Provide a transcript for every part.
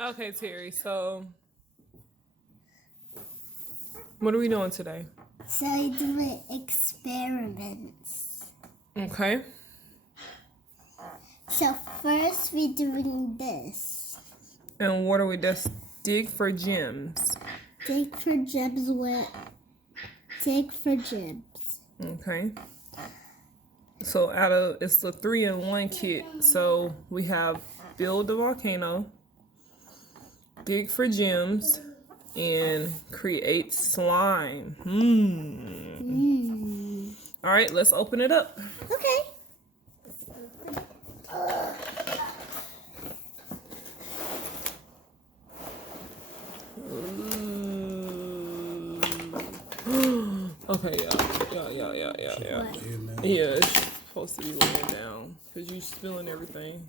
Okay, Terry, so what are we doing today? So I doing experiments. Okay. So first we're doing this. And what are we just dig for gems? Dig for gems dig for gems. Okay. So it's the 3-in-1 kit. So we have build the volcano, dig for gems, and create slime. All right, let's open it up. Okay. Okay, yeah. Yeah, it's supposed to be laying down because you spilling everything.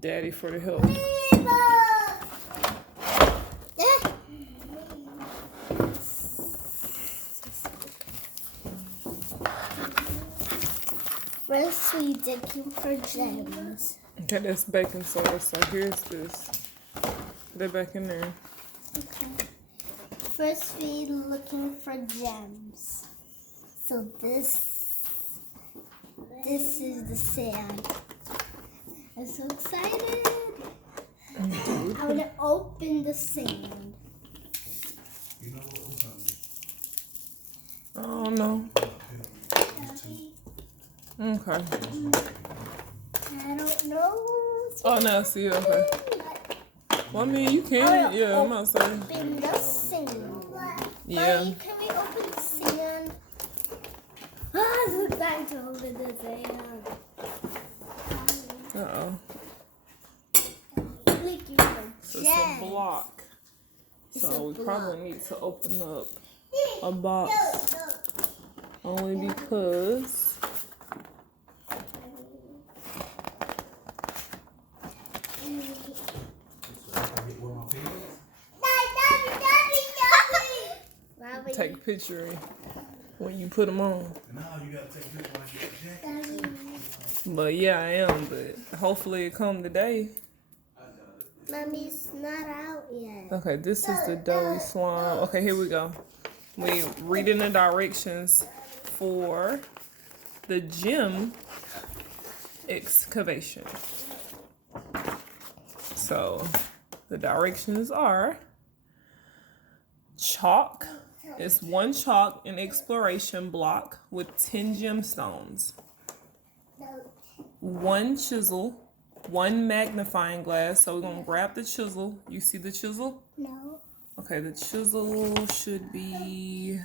Daddy for the help. First we digging for gems. Okay, that's baking soda. So here's this. Put it back in there. Okay. First we looking for gems. So this is the sand. I'm so excited. I'm gonna open the sand. Oh no. Okay. I don't know. Oh no, see, okay. Well, I mean, you can. Yeah, I'm not saying. Open the sand. Yeah. Mommy, can we open the sand? Ah, it's exciting to open the sand. Uh-oh. Looking for So it's a gems. block. It's a So we block. probably need to open up a box. Only because take a picture when you put them on. No, you gotta take a picture when I get the jacket. But yeah, I am. But hopefully it come today. Mommy, it's not out yet. Okay, this is the doughy slime. Okay, here we go. We reading the directions for the gem excavation. So the directions are chalk. It's 1 chalk and exploration block with 10 gemstones. 1 chisel, 1 magnifying glass. So we're gonna grab the chisel. You see the chisel? No. Okay, the chisel should be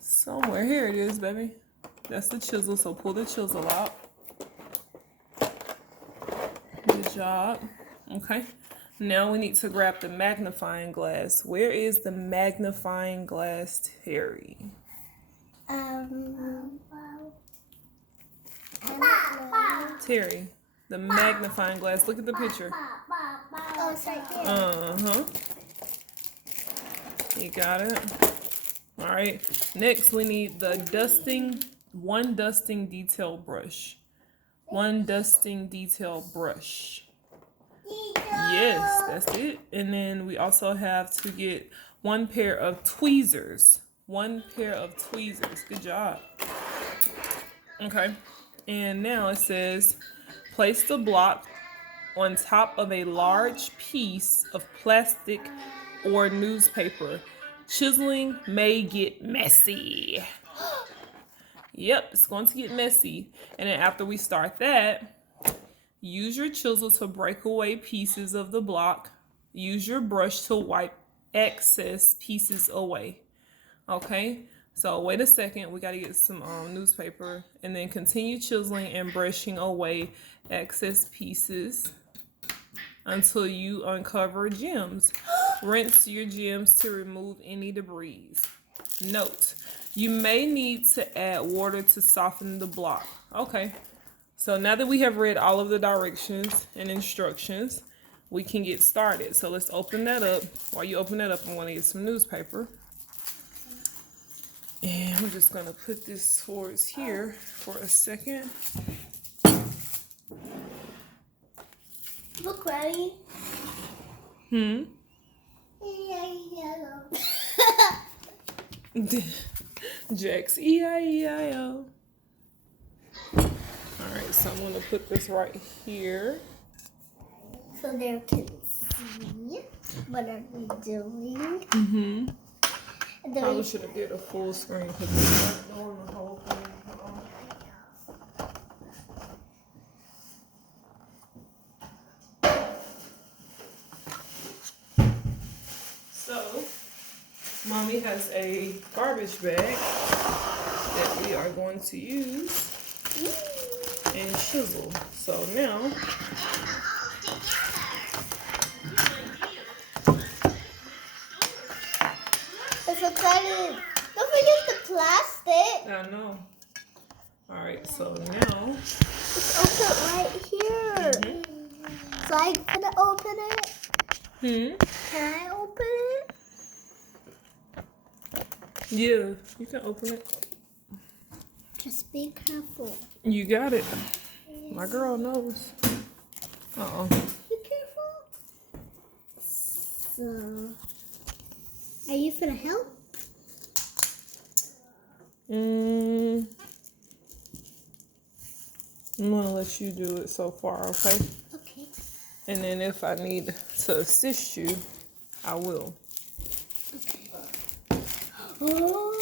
somewhere. Here it is, baby. That's the chisel, so pull the chisel out. Good job. Okay. Now we need to grab the magnifying glass. Where is the magnifying glass, Terry? I don't know. Terry, the magnifying glass. Look at the picture. Oh, it's right there. Uh-huh. You got it? All right. Next, we need the one dusting detail brush. 1 dusting detail brush. Yes, that's it. And then we also have to get 1 pair of tweezers. 1 pair of tweezers. Good job. Okay. And now it says, place the block on top of a large piece of plastic or newspaper. Chiseling may get messy. Yep, it's going to get messy. And then after we start that, use your chisel to break away pieces of the block. Use your brush to wipe excess pieces away. Okay, so wait a second. We got to get some newspaper and then continue chiseling and brushing away excess pieces until you uncover gems. Rinse your gems to remove any debris. Note, you may need to add water to soften the block. Okay. So now that we have read all of the directions and instructions, we can get started. So let's open that up. While you open that up, I'm going to get some newspaper. And I'm just going to put this towards here for a second. Ready? Hmm? Yellow. Jax, E-I-E-I-O. Alright, so I'm going to put this right here. So they can see what are we doing. Mm-hmm. And then Probably should have did a full screen because it's not doing the whole thing. So, Mommy has a garbage bag that we are going to use and chisel. So now, it's exciting. Don't forget the plastic. I know. Alright, so now, It's open right here. So I'm gonna open it. Can I open it? Yeah, you can open it. Just be careful. You got it. My girl knows. Uh-oh. Be careful. So, are you gonna help? I'm gonna let you do it so far, okay? Okay. And then if I need to assist you, I will. Okay. Oh.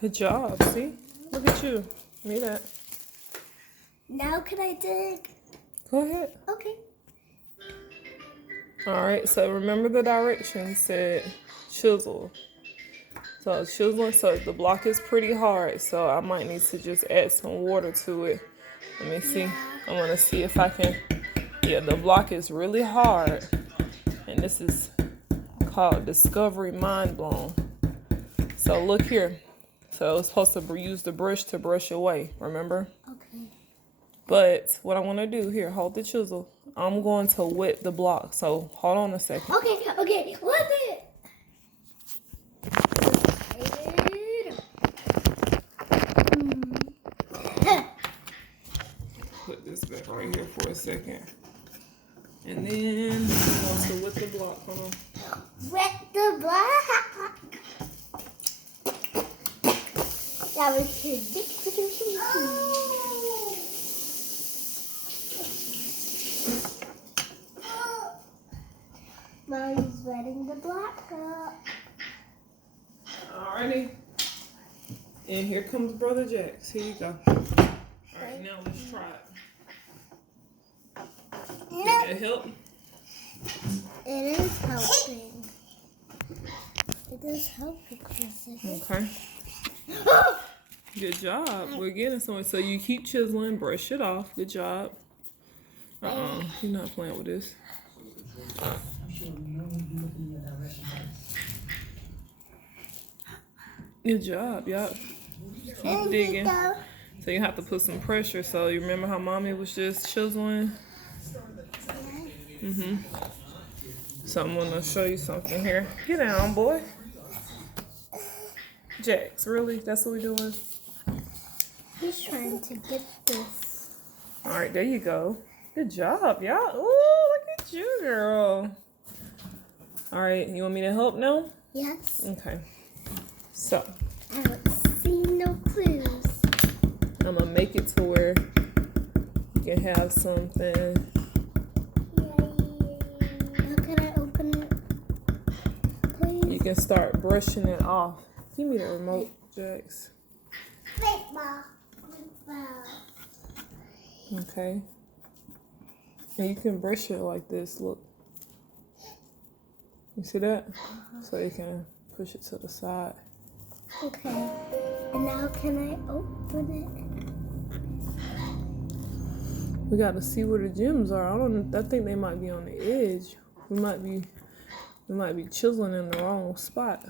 Good job, see? Look at you. Me that. Now can I dig? Go ahead. Okay. Alright, so remember the directions said chisel. So chiseling, so the block is pretty hard, so I might need to just add some water to it. Let me see. I want to see if I can. Yeah, the block is really hard. And this is called Discovery Mind Blown. So look here. So it's supposed to use the brush to brush away, remember? Okay. But what I want to do here, hold the chisel. I'm going to wet the block. So hold on a second. Okay. What it? Put this back right here for a second. And then I'm going to wet the block. Hold on. Wet the block. That was ridiculous. Mommy's wetting the block up. Alrighty. And here comes Brother Jax. Here you go. Alright, now let's try it. Did that help? It is helping. It is helping. Okay. Good job. We're getting somewhere. So you keep chiseling, brush it off. Good job. You're not playing with this. Good job, yup. Keep digging. So you have to put some pressure. So you remember how Mommy was just chiseling? So I'm gonna show you something here. Get down, boy. Jax, really? That's what we're doing? He's trying to get this. Alright, there you go. Good job, y'all. Ooh, look at you, girl. Alright, you want me to help now? Yes. Okay. So, I don't see no clues. I'm gonna make it to where you can have something. How can I open it? Please. You can start brushing it off. Give me the remote, Jax. Okay. And you can brush it like this, look. You see that? So you can push it to the side. Okay. And now can I open We got to see where the gems are. I think they might be on the edge. We might be chiseling in the wrong spot.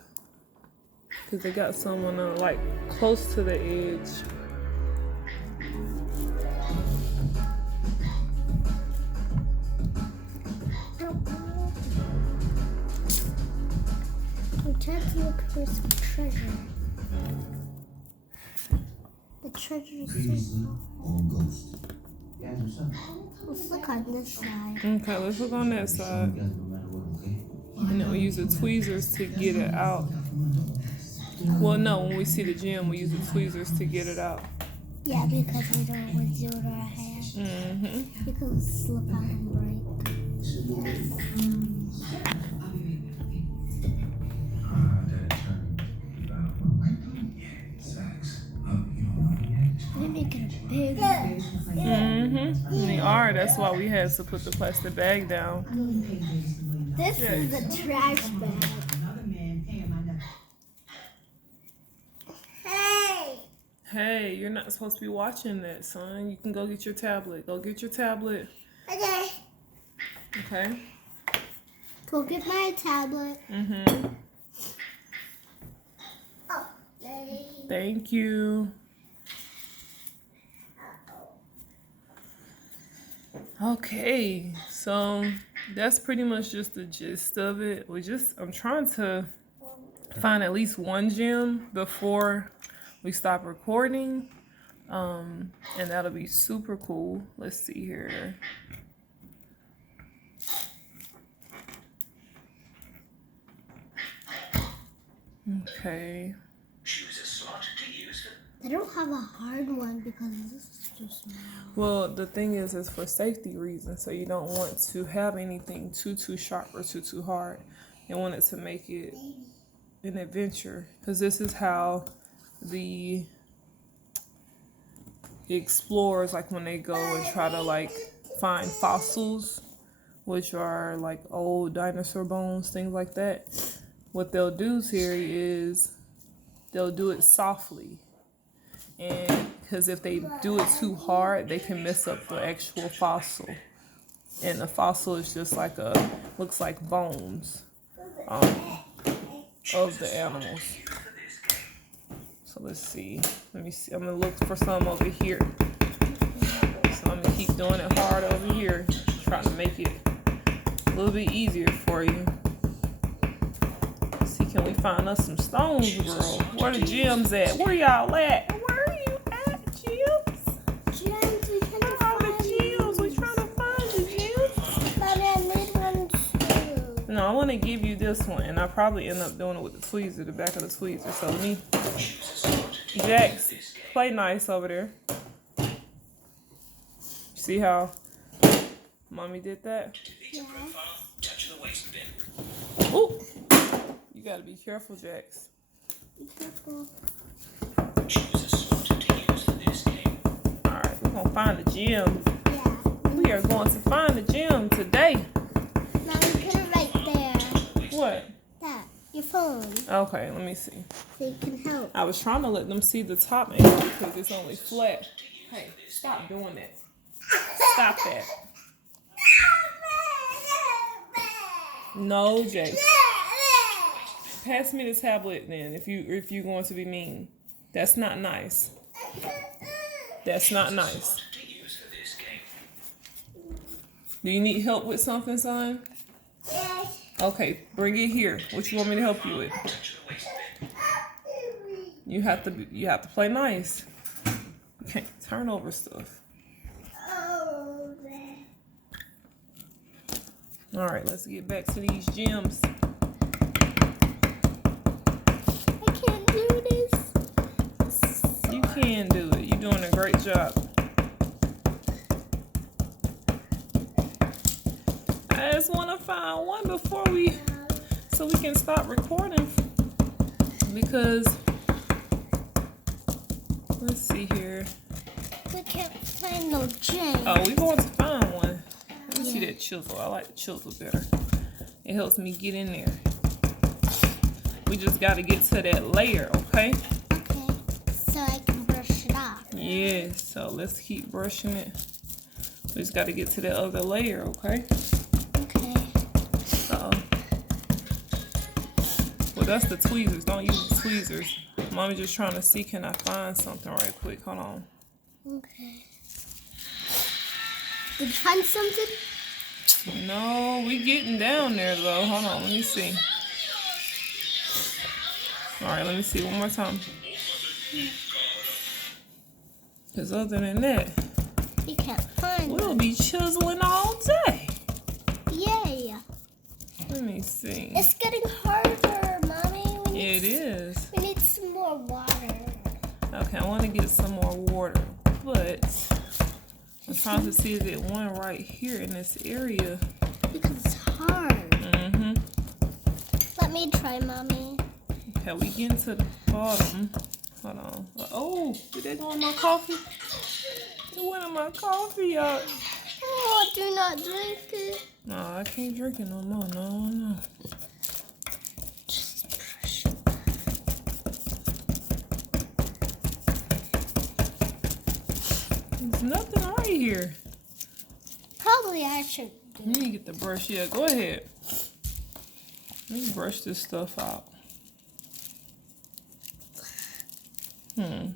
Because they got someone like close to the edge. it? I'm trying to look for some treasure. The treasure is so Previously on Ghost. Let's look on this side. Okay, let's look on that side. Together no matter what, okay? And then we use the tweezers to get it out. Well, no, when we see the gem, we use the tweezers to get it out. Yeah, because we don't want to do it with our hands. Mm-hmm. Because look how them break. They make it a big. Mm-hmm. And they are. That's why we had to put the plastic bag down. This is the trash bag. Hey! Hey, you're not supposed to be watching that, son. You can go get your tablet. Go get your tablet. Okay. Okay? Go get my tablet. Mm-hmm. Oh, Thank you. Okay, so that's pretty much just the gist of it. I'm trying to find at least one gem before we stop recording. And that'll be super cool. Let's see here. Okay. They don't have a hard one because this is too small. Well, the thing is for safety reasons. So you don't want to have anything too sharp or too hard. You want it to make it an adventure. Because this is how the explorers, like when they go and try to like find fossils, which are like old dinosaur bones, things like that. What they'll do here is they'll do it softly. And because if they do it too hard, they can mess up the actual fossil. And the fossil is just like looks like bones of the animals. So let's see. Let me see. I'm gonna look for some over here. So I'm gonna keep doing it hard over here, trying to make it a little bit easier for you. Let's see, can we find us some stones, girl? Where the gems at? Where y'all at? Where are you at, gems? Gems, we trying to Where are the find gems? We trying to find the gems. But I need one too. No, I want to give you this one, and I probably end up doing it with the tweezer, the back of the tweezer. So let me, Jax, play nice over there. See how mommy did that? Yeah. Ooh, you gotta be careful, Jax. Be careful. All right, we're gonna find the gem. Yeah. We are going to find the gem today. Now you put it right there. What? That. Your phone. Okay, let me see. So you can help. I was trying to let them see the top angle because it's only flat. Hey, stop doing that. Stop that. No, Jax. Pass me the tablet then if you're going to be mean. That's not nice. That's not nice. Do you need help with something, son? Yes. Okay, bring it here. What you want me to help you with? You have to play nice. You can't turn over stuff. All right, let's get back to these gems. I can't do this. You can do it. You're doing a great job. I just want to find one before so we can stop recording. Because, let's see here. We can't find no gem. Oh, we're going to find one. Let me see that chisel. I like the chisel better. It helps me get in there. We just got to get to that layer, okay? Okay. So I can brush it off. Yeah, so let's keep brushing it. We just got to get to that other layer, okay? Okay. Uh-oh. Well, that's the tweezers. Don't use the tweezers. Mommy's just trying to see, can I find something right quick? Hold on. Okay. Did you find something? No, we getting down there, though. Hold on, let me see. All right, let me see one more time. Because other than that, You can't find we'll one. be chiseling all day. Yay. Let me see. It's getting harder, Mommy. It is. We need some more water. Okay, I want to get some more water, but I'm trying to see if it one right here in this area. Because it's hard. Mm-hmm. Let me try, Mommy. Okay, we getting to the bottom. Hold on. Oh, did they go in my coffee? It went in my coffee, y'all. Oh, do not drink it. No, I can't drink it no more. No. Just brush it. There's nothing right here. Probably I should do Let me get the brush. Yeah, go ahead. Let me brush this stuff out.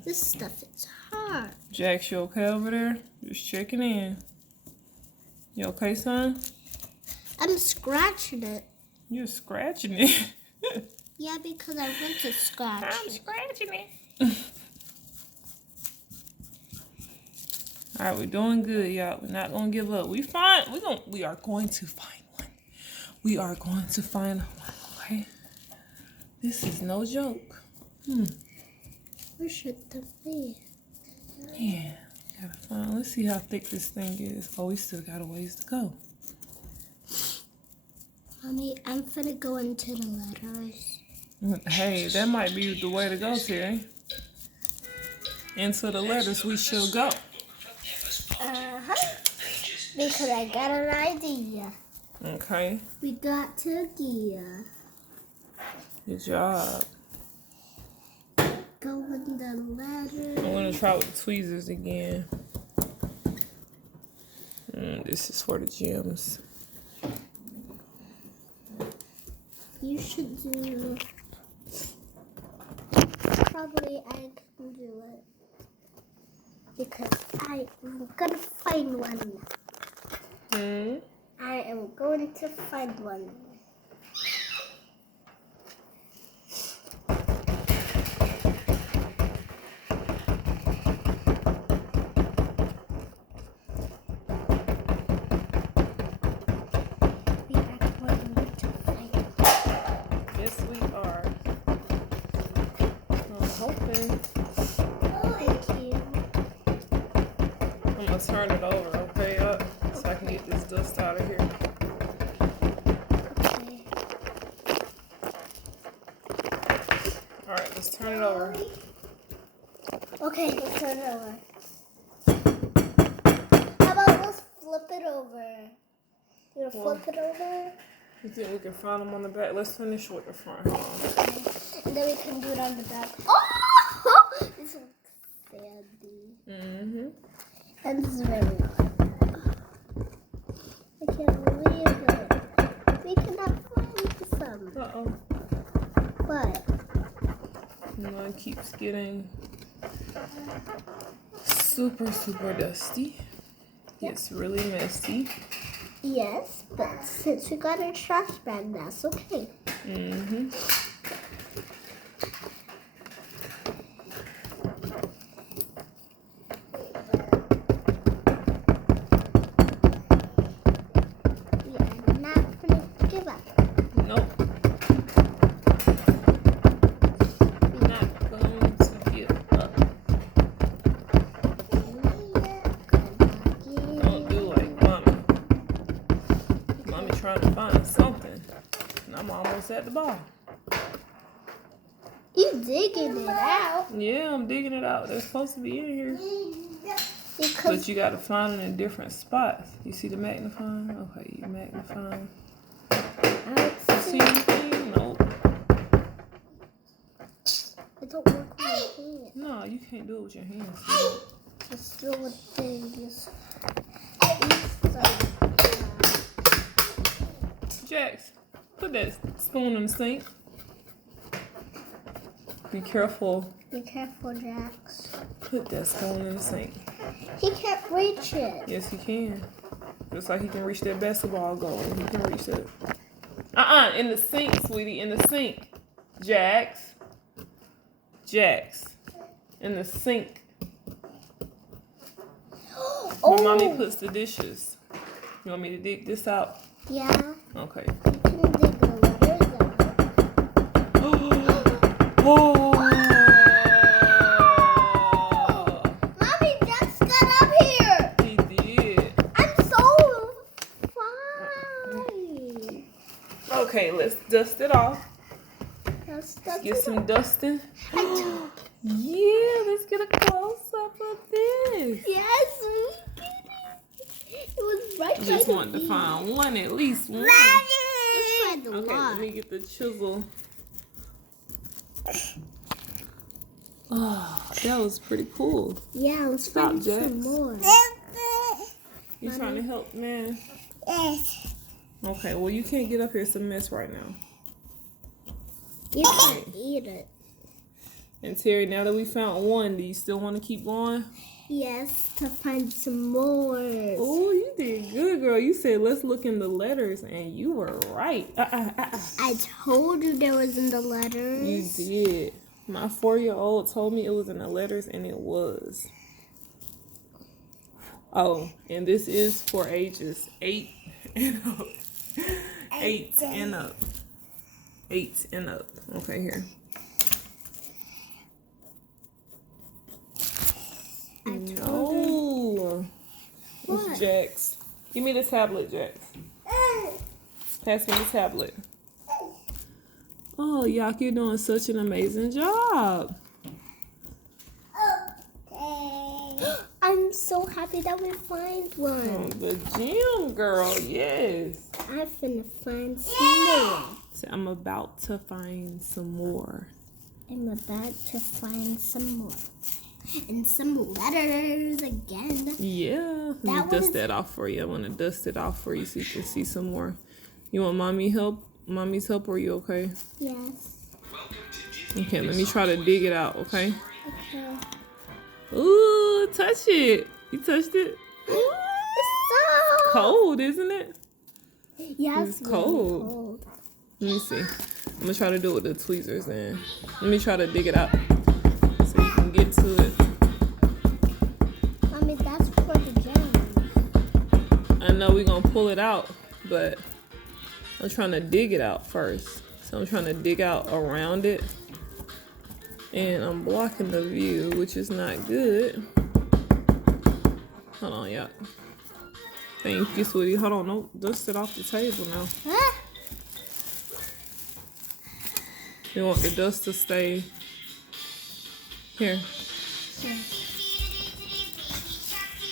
This stuff is hard. Jax, you okay over there? Just checking in. You okay, son? I'm scratching it. You're scratching it. Yeah, because I went to scratch I'm it. scratching it. All right, we're doing good, y'all. We're not gonna give up. We are going to find one. We are going to find one. Okay. This is no joke. Where should that be? Yeah. Gotta find. Let's see how thick this thing is. Oh, we still got a ways to go. Mommy, I'm finna go into the letters. Hey, that might be the way to go, Terry. Into the letters we shall go. Because I got an idea. Okay. We got to gear. Good job. Go in the letters. I'm gonna try with the tweezers again. This is for the gems. You should do. Probably I can do it. Because I am gonna find one. I am going to find one. We are going to find one. Yes, we are. I'm hoping. Thank you. I'm gonna turn it over, okay, up, so I can get this dust out of here. Okay. All right, let's turn it over. Okay, let's turn it over. How about let's flip it over? You wanna flip it over? You think we can find them on the back? Let's finish with the front. Hold on. And then we can do it on the back. Oh! This looks sandy. And this is really hard. I can't believe it. We cannot find some. Uh-oh. What? No, it keeps getting super dusty. It's really messy. Yes, but since we got a trash bag, that's okay. We are not gonna give up. Nope. Not going to give up. Don't do like mommy. Mommy trying to find something, and I'm almost at the bottom. You digging it out Yeah, I'm digging it out. They're supposed to be in here. because But you got to find them in different spots. You see the magnifying? Okay, you magnifying. See anything? Nope. it don't work with my hand. No, you can't do it with your hands. See? Just do what things. Jax, put that spoon in the sink. Be careful. Be careful, Jax. Put that spoon in the sink. He can't reach it. Yes, he can. Just like he can reach that basketball goal. He can reach that. In the sink, sweetie. In the sink. Jax. In the sink. Where mommy puts the dishes. You want me to dig this out? Yeah. Okay. You can dig the letters out. Oh! Mommy, Jax got up here. He did. I'm so fine. Okay, let's dust it off. That's Get some dusting. it. Yeah, let's get a close up of this. Yes, we did it. It was right by Just the wanted to beach. find one, at least one. Let's find the Okay, let lot. me get the chisel. Oh, that was pretty cool. Yeah, let's Stop, find Jax. some more. You trying to help, man? Yes. Okay, well, you can't get up here. It's a mess right now. You can't eat it. And Terry, now that we found one, do you still want to keep going? Yes, to find some more. Oh, you did good, girl. You said let's look in the letters, and you were right. I told you there was in the letters. You did. My 4-year-old told me it was in the letters, and it was. Oh, and this is for ages 8 and up. 8 and up. 8 and up. Okay, here. No. What? It's Jax. Give me the tablet, Jax. Pass me the tablet. Oh, Yak, you're doing such an amazing job. I'm so happy that we find Oh, one. the gym, girl. Yes. I'm finna find some more. So I'm about to find some more. I'm about to find some more. And some letters again. Yeah. Let me That dust was- that off for you. I want to dust it off for you so you can see some more. You want mommy's help, or are you okay? Yes. Okay, let me try to dig it out, okay? Okay. Ooh, touch it. You touched it? Ooh, So cold, isn't it? Yeah, It's really cold. Let me see. I'm gonna try to do it with the tweezers then. Let me try to dig it out so you can get to it. Mommy, that's for the gems. I know we're gonna pull it out, but I'm trying to dig it out first. So I'm trying to dig out around it. And I'm blocking the view, which is not good. Hold on, y'all. Thank you, sweetie. Hold on, don't dust it off the table now. Huh? You want the dust to stay here.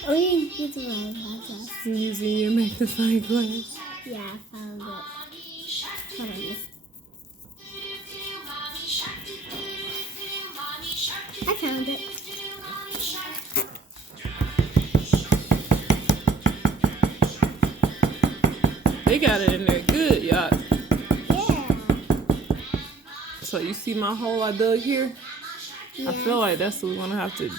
Oh, you use my glasses. You using your magnifying glass. Yeah, I found it. Hold on. I found it. They got it in there good, y'all. Yeah. So you see my hole I dug here? I feel like that's what we're gonna have to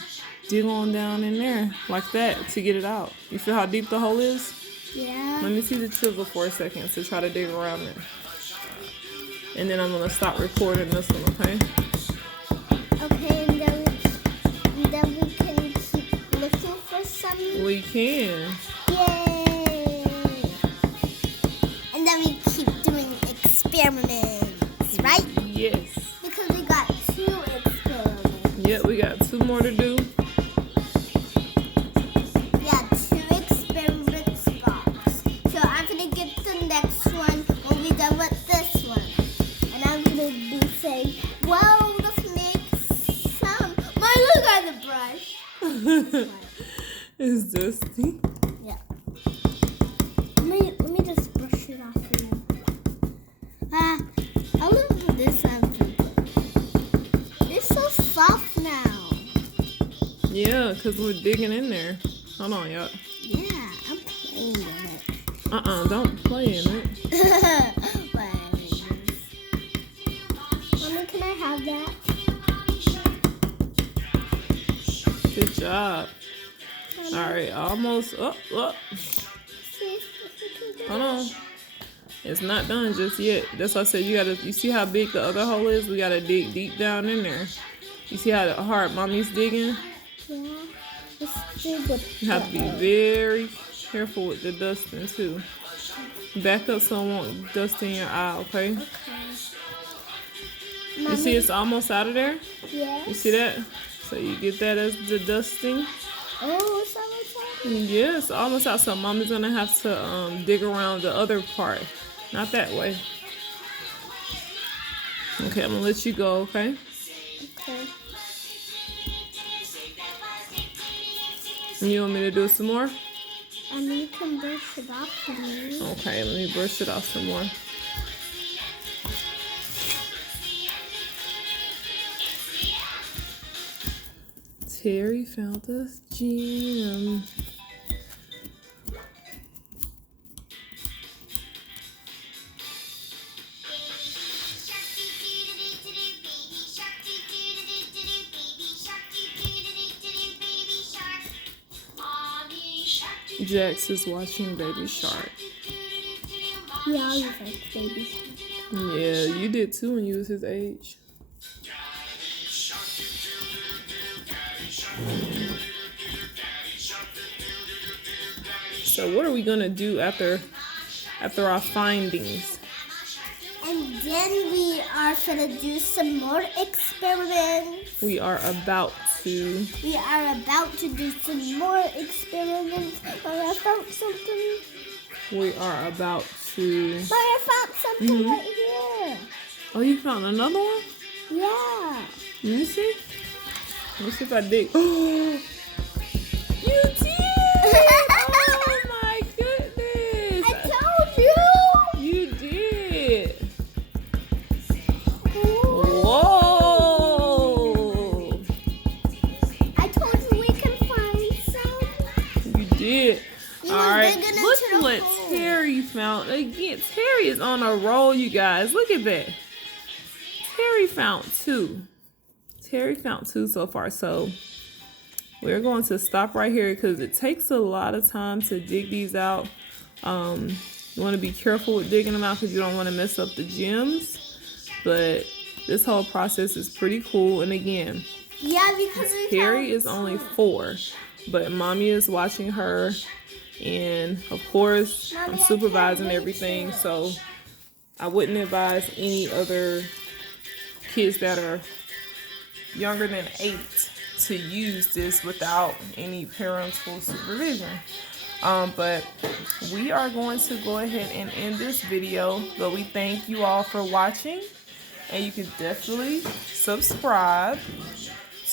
dig on down in there like that to get it out. You feel how deep the hole is? Yeah. Let me see the chisel for a second to try to dig around it. And then I'm gonna stop recording this one, okay? Okay, and then we can keep looking for some. We can. Yay! And then we keep doing experiments, right? Yes. Because we got 2 experiments. Yep, we got 2 more to do. Yeah, 2 experiments box. So I'm gonna get the next one when we're done with this one. And I'm gonna be saying, "Whoa, let's make some." Look at the brush. It's dusty. Yeah. Let me just brush it off for you. I'll leave this up. It's so soft now. Yeah, because we're digging in there. Hold on, y'all. Yeah, I'm playing with Don't play in it. it. Mommy, can I have that? Good job. All right, almost up. See if we can get Hold on. It's not done just yet. That's why I said you see how big the other hole is? We gotta dig deep down in there. You see how hard mommy's digging? Yeah. Let's do the You have to be very careful with the dusting too. Back up so it won't dust in your eye, okay? Okay. You see it's almost out of there? Yes. You see that? So you get that as the dusting. Oh, it's almost out. Yeah, it's almost out. So mommy's gonna have to dig around the other part. Not that way. Okay, I'm gonna let you go, okay? Okay. And you want me to do some more? And you can brush it off for me. Okay, let me brush it off some more. Terry found this gem. Jax is watching Baby Shark. Yeah, I was like Baby Shark. Yeah, you did too when you was his age. So what are we gonna do after our findings? And then we are gonna do some more experiments. We are about to. We are about to do some more experiments. But I found something. We are about to. But I found something right here. Oh, you found another one? Yeah. Let me see. Let me see if I dig. Oh, you did! Oh my goodness! I told you. You did. Ooh. Whoa! I told you we can find some. You did. You All was right. digging into Look the what hole. Terry found. Again, Terry is on a roll, you guys. Look at that. Terry found two. Terry found two so far. So we're going to stop right here because it takes a lot of time to dig these out. You want to be careful with digging them out because you don't want to mess up the gems. But this whole process is pretty cool. And again, Yeah, because we Terry found is only 4, but mommy is watching her. And of course, I'm supervising everything. So I wouldn't advise any other kids that are younger than 8 to use this without any parental supervision. But we are going to go ahead and end this video, but we thank you all for watching, and you can definitely subscribe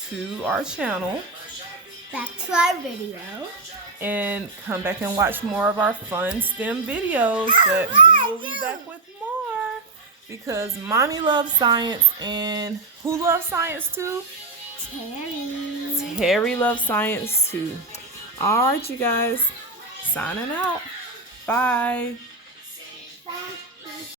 to our channel back to our video. and come back and watch more of our fun STEM videos. But we will be back with more because mommy loves science, and who loves science too? Terry. Terry loves science too. All right, you guys, signing out. Bye. Bye.